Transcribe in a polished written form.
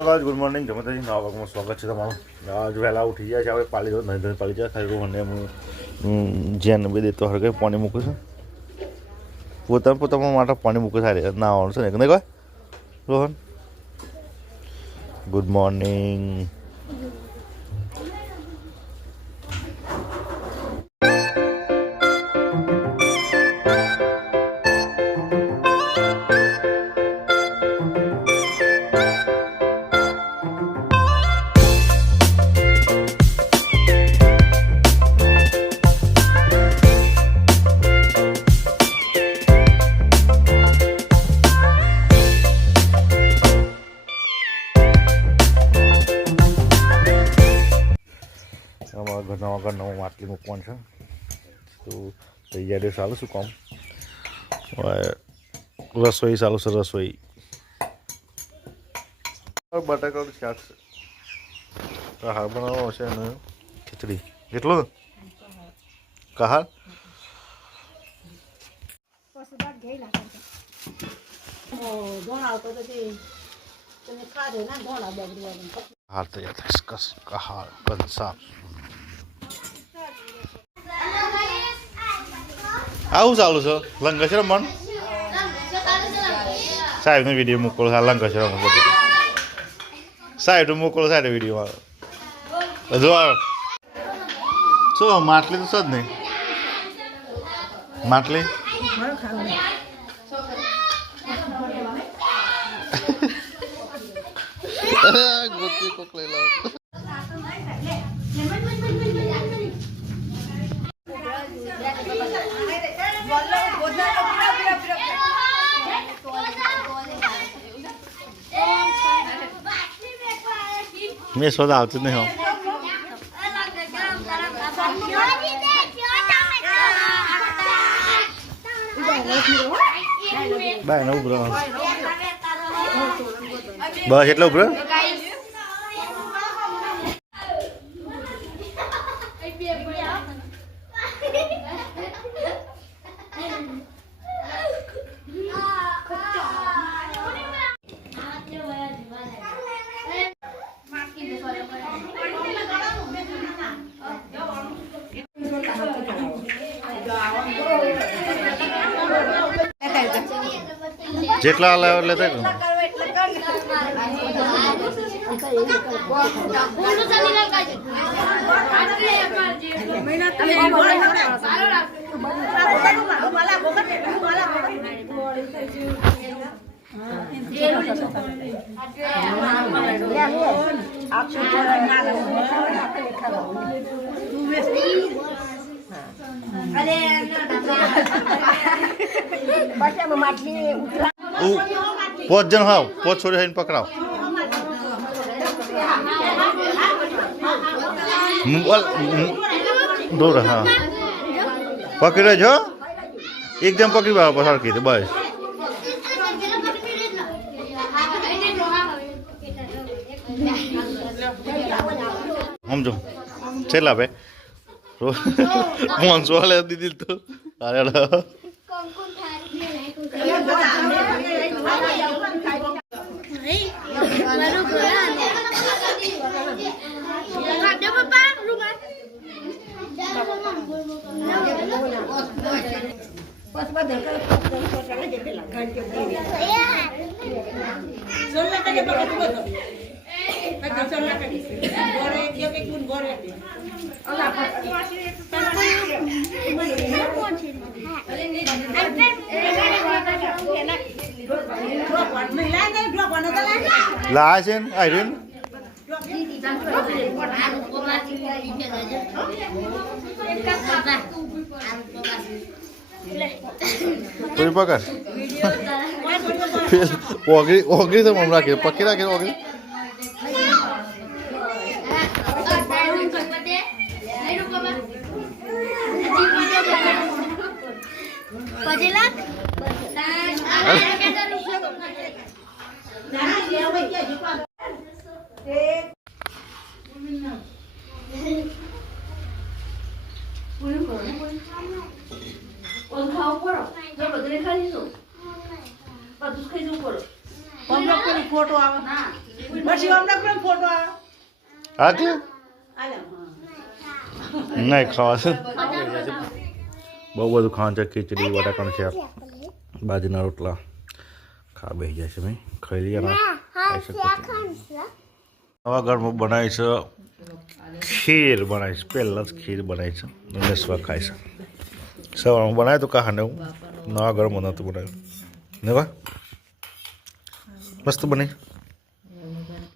Good morning जमत नवा भागમાં સ્વાગત છે તમારું। આજ વહેલા ઉઠી ગયા છે, હવે પાલી દો નહીં પાલી જાય ખાલી રોહનને હું જેન બે દેતો હરગે પાણી મૂકું છું, પોતામાં માટે પાણી મૂકું સારી ના આવવાનું છે ને નહીં કહે રોહન। Good morning. ઘરના વગર નવું માટલી મૂકવાનું છે તો તૈયારીઓ ચાલુ શું કામ રસોઈ ચાલુ છે। રસોઈ બટાકાનું શાક છે, કહાર બનાવવાનો છે અને ખીચડી કેટલું કહાર હાર તૈયાર થશે કહાર કંસાર આવું ચાલુ છે લંગર રમણ સાહેબનો વિડીયો મોકલો લંગર રમણ બધું સાહેબ મોકલો સાહેબ વિડીયોમાં જો શું માટલી તો છે જ નહીં માટલી ગોતી કોક લઈ લાવ મેં સોદા આવતું નહીં હું બાય ને ઉભરો બસ એટલે ઉભરો જેટલા લાવ એટલે પોચ જણ હાવ પોચ છોડી થઈને પકડાવ દોર હા પકડે છો એકદમ પકડી બાબા સરખી તો બસ સમજો છેલ્લા ભાઈ મોનસો વાલે દીધી તો અરે લા છે ને આયરન પૂરી પકડ ઓગળી ઓગળી તો મમ રાખે પકી રાખે ઓગળી ફોટો આવે બસ આ કે નહીં ખાવા છે બહુ બધું ખાવાનું છે ખીચડી બટાકાનું શાક બાજરીના રોટલા ખા બેસી જાય છે ભાઈ ખાઈ લઈએ ખાઈ શકો નવા ઘરમાં બનાવી છે ખીર બનાવી છે પહેલાં જ ખીર બનાવી છે નસવા ખાય છે સવારમાં બનાવ્યું તો કાહાને હું નવા ઘરમાં નહોતું બનાવ્યું ને વા મસ્ત બની